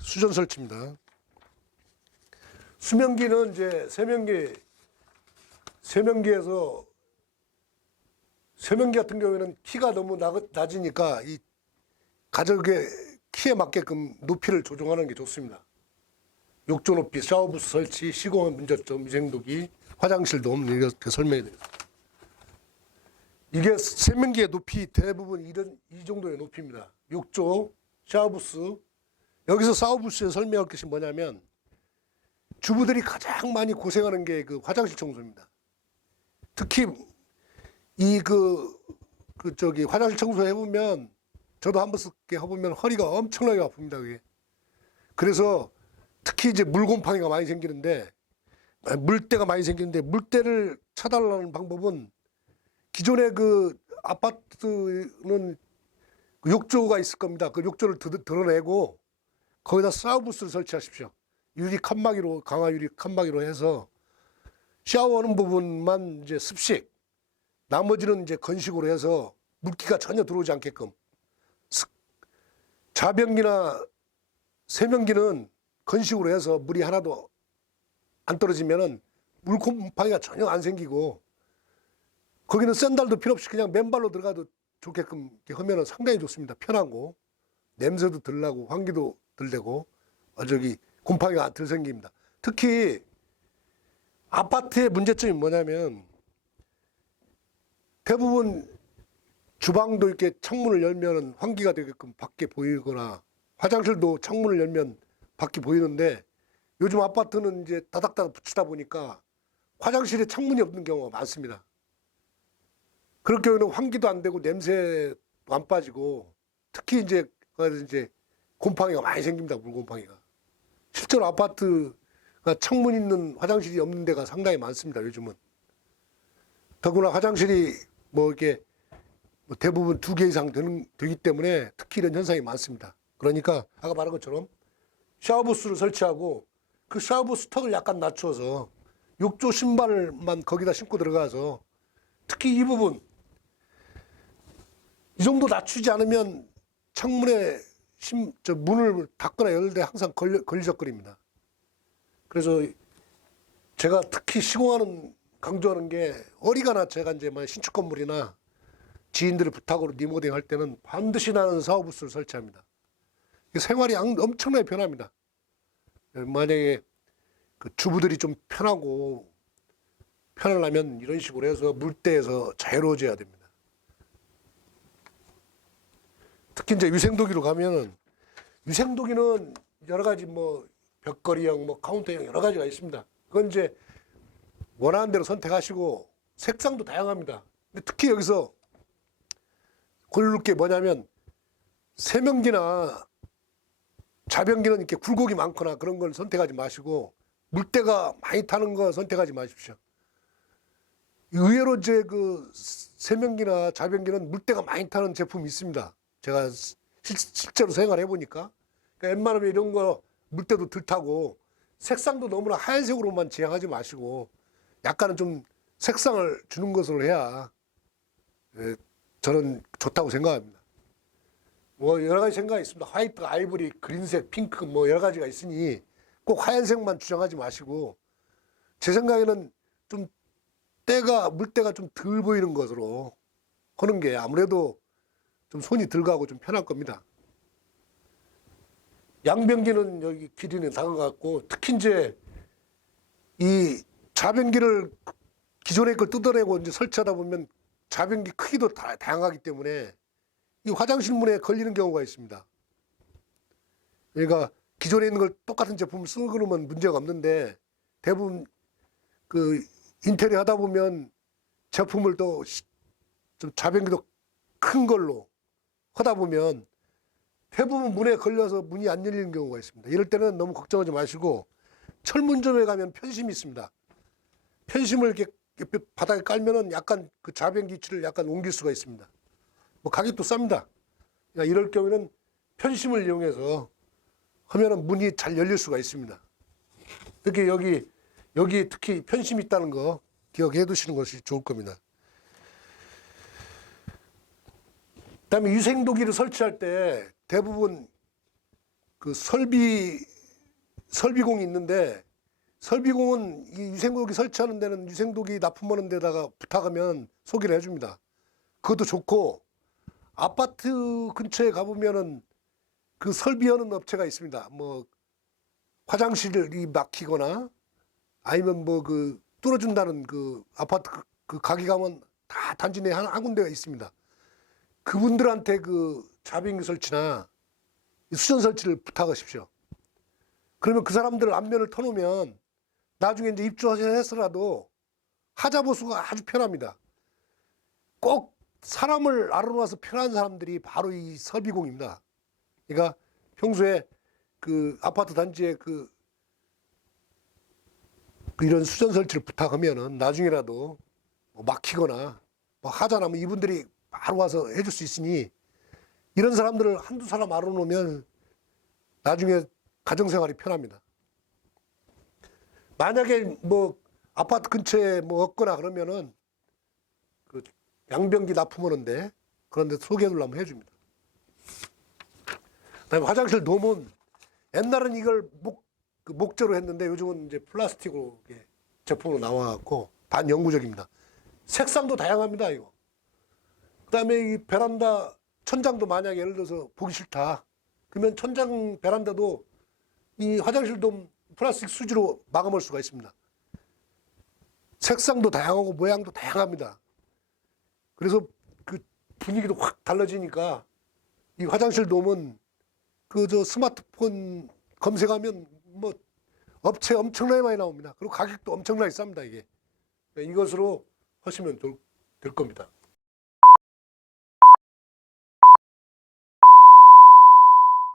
수전 설치입니다. 수면기는 이제 세면기에서 세면기 같은 경우에는 키가 너무 낮으니까 이 가족의 키에 맞게끔 높이를 조정하는 게 좋습니다. 욕조 높이, 샤워부스 설치, 시공의 문제점, 위생도기, 화장실 도움 이렇게 설명해 드립니다. 이게 세면기의 높이 대부분 이 정도의 높이입니다. 욕조, 샤워부스. 여기서 샤워부스에 설명할 것이 뭐냐면 주부들이 가장 많이 고생하는 게 그 화장실 청소입니다. 특히 이 화장실 청소 해보면 저도 한 번 해보면 허리가 엄청나게 아픕니다. 그게. 그래서 특히 이제 물곰팡이가 많이 생기는데 물때가 많이 생기는데 물때를 차단하는 방법은 기존에 그 아파트는 그 욕조가 있을 겁니다. 그 욕조를 드러내고 거기다 샤워부스를 설치하십시오. 유리 칸막이로 강화 유리 칸막이로 해서 샤워하는 부분만 이제 습식, 나머지는 이제 건식으로 해서 물기가 전혀 들어오지 않게끔. 자변기나 세면기는 건식으로 해서 물이 하나도 안 떨어지면은 물곰팡이가 전혀 안 생기고 거기는 샌들도 필요 없이 그냥 맨발로 들어가도 좋게끔 이렇게 하면은 상당히 좋습니다. 편하고 냄새도 덜 나고 환기도 덜 되고 곰팡이가 덜 생깁니다. 특히 아파트의 문제점이 뭐냐면 대부분 주방도 이렇게 창문을 열면 환기가 되게끔 밖에 보이거나 화장실도 창문을 열면 밖이 보이는데 요즘 아파트는 이제 다닥다닥 붙이다 보니까 화장실에 창문이 없는 경우가 많습니다. 그럴 경우에는 환기도 안 되고 냄새도 안 빠지고 특히 이제 곰팡이가 많이 생깁니다. 물곰팡이가. 실제로 아파트가 창문 있는 화장실이 없는 데가 상당히 많습니다. 요즘은. 더구나 화장실이 이렇게 대부분 2개 이상 되기 때문에 특히 이런 현상이 많습니다. 그러니까 아까 말한 것처럼 샤워부스를 설치하고 그 샤워부스 턱을 약간 낮춰서 욕조 신발만 거기다 신고 들어가서 특히 이 부분 이 정도 낮추지 않으면 창문에 문을 닫거나 열 때 항상 걸리적거립니다. 그래서 제가 특히 강조하는 게 어디가나 제가 이제 신축 건물이나 지인들의 부탁으로 리모델링 할 때는 반드시 나는 샤워부스를 설치합니다. 생활이 엄청나게 편합니다. 만약에 그 주부들이 좀 편하려면 이런 식으로 해서 물때에서 자유로워져야 됩니다. 특히 이제 위생도기로 가면은 위생도기는 여러 가지 벽걸이형, 카운터형 여러 가지가 있습니다. 그건 이제 원하는 대로 선택하시고 색상도 다양합니다. 근데 특히 여기서 고를 게 뭐냐면 세면기나 자변기는 이렇게 굴곡이 많거나 그런 걸 선택하지 마시고 물때가 많이 타는 거 선택하지 마십시오. 의외로 이제 그 세면기나 자변기는 물때가 많이 타는 제품이 있습니다. 제가 실제로 생활해 보니까 그러니까 웬만하면 이런 거 물때도 덜 타고 색상도 너무나 하얀색으로만 지향하지 마시고 약간은 좀 색상을 주는 것으로 해야 저는 좋다고 생각합니다. 여러 가지 생각이 있습니다. 화이트, 아이보리, 그린색, 핑크 여러 가지가 있으니 꼭 하얀색만 주장하지 마시고 제 생각에는 좀 물때가 좀 덜 보이는 것으로 하는 게 아무래도 좀 손이 덜 가고 좀 편할 겁니다. 양변기는 여기 길이는 다른 것 같고 특히 이제 이 자변기를 기존의 걸 뜯어내고 이제 설치하다 보면 자변기 크기도 다양하기 때문에 이 화장실 문에 걸리는 경우가 있습니다. 그러니까 기존에 있는 걸 똑같은 제품을 쓰고 그러면 문제가 없는데 대부분 그 인테리어 하다 보면 제품을 또 좀 자변기도 큰 걸로 하다 보면 대부분 문에 걸려서 문이 안 열리는 경우가 있습니다. 이럴 때는 너무 걱정하지 마시고 철문점에 가면 편심이 있습니다. 편심을 이렇게 옆에 바닥에 깔면은 약간 그 자변기 위치를 약간 옮길 수가 있습니다. 가격도 쌉니다. 그러니까 이럴 경우에는 편심을 이용해서 하면은 문이 잘 열릴 수가 있습니다. 특히 여기 특히 편심이 있다는 거 기억해 두시는 것이 좋을 겁니다. 그다음에 유생도기를 설치할 때 대부분 그 설비공이 있는데 설비공은 이 유생도기 설치하는 데는 유생도기 납품하는 데다가 부탁하면 소개를 해줍니다. 그것도 좋고 아파트 근처에 가보면은 그 설비하는 업체가 있습니다. 뭐 화장실이 막히거나 아니면 뭐 그 뚫어준다는 그 아파트 그 가게 가면 다 단지 내에 한 군데가 있습니다. 그분들한테 그 자빙 설치나 수전 설치를 부탁하십시오. 그러면 그 사람들 안면을 터놓으면 나중에 이제 입주해서라도 하자보수가 아주 편합니다. 꼭 사람을 알아놓아서 편한 사람들이 바로 이 설비공입니다. 그러니까 평소에 그 아파트 단지에 그 이런 수전 설치를 부탁하면은 나중에라도 뭐 막히거나 뭐 하자나면 이분들이 바로 와서 해줄 수 있으니 이런 사람들을 한두 사람 알아놓으면 나중에 가정생활이 편합니다. 만약에 뭐 아파트 근처에 뭐 없거나 그러면은 그 양변기 납품하는데 그런데 소개를 한번 해줍니다. 그다음에 화장실 도문 옛날은 이걸 목재로 했는데 요즘은 이제 플라스틱으로 제품으로 나와갖고 반영구적입니다. 색상도 다양합니다 이거. 그다음에 이 베란다 천장도 만약에 예를 들어서 보기 싫다 그러면 천장 베란다도 이 화장실 돔 플라스틱 수지로 마감할 수가 있습니다. 색상도 다양하고 모양도 다양합니다. 그래서 그 분위기도 확 달라지니까 이 화장실 돔은 그 저 스마트폰 검색하면 뭐 업체 엄청나게 많이 나옵니다. 그리고 가격도 엄청나게 쌉니다 이게. 이것으로 하시면 될 겁니다.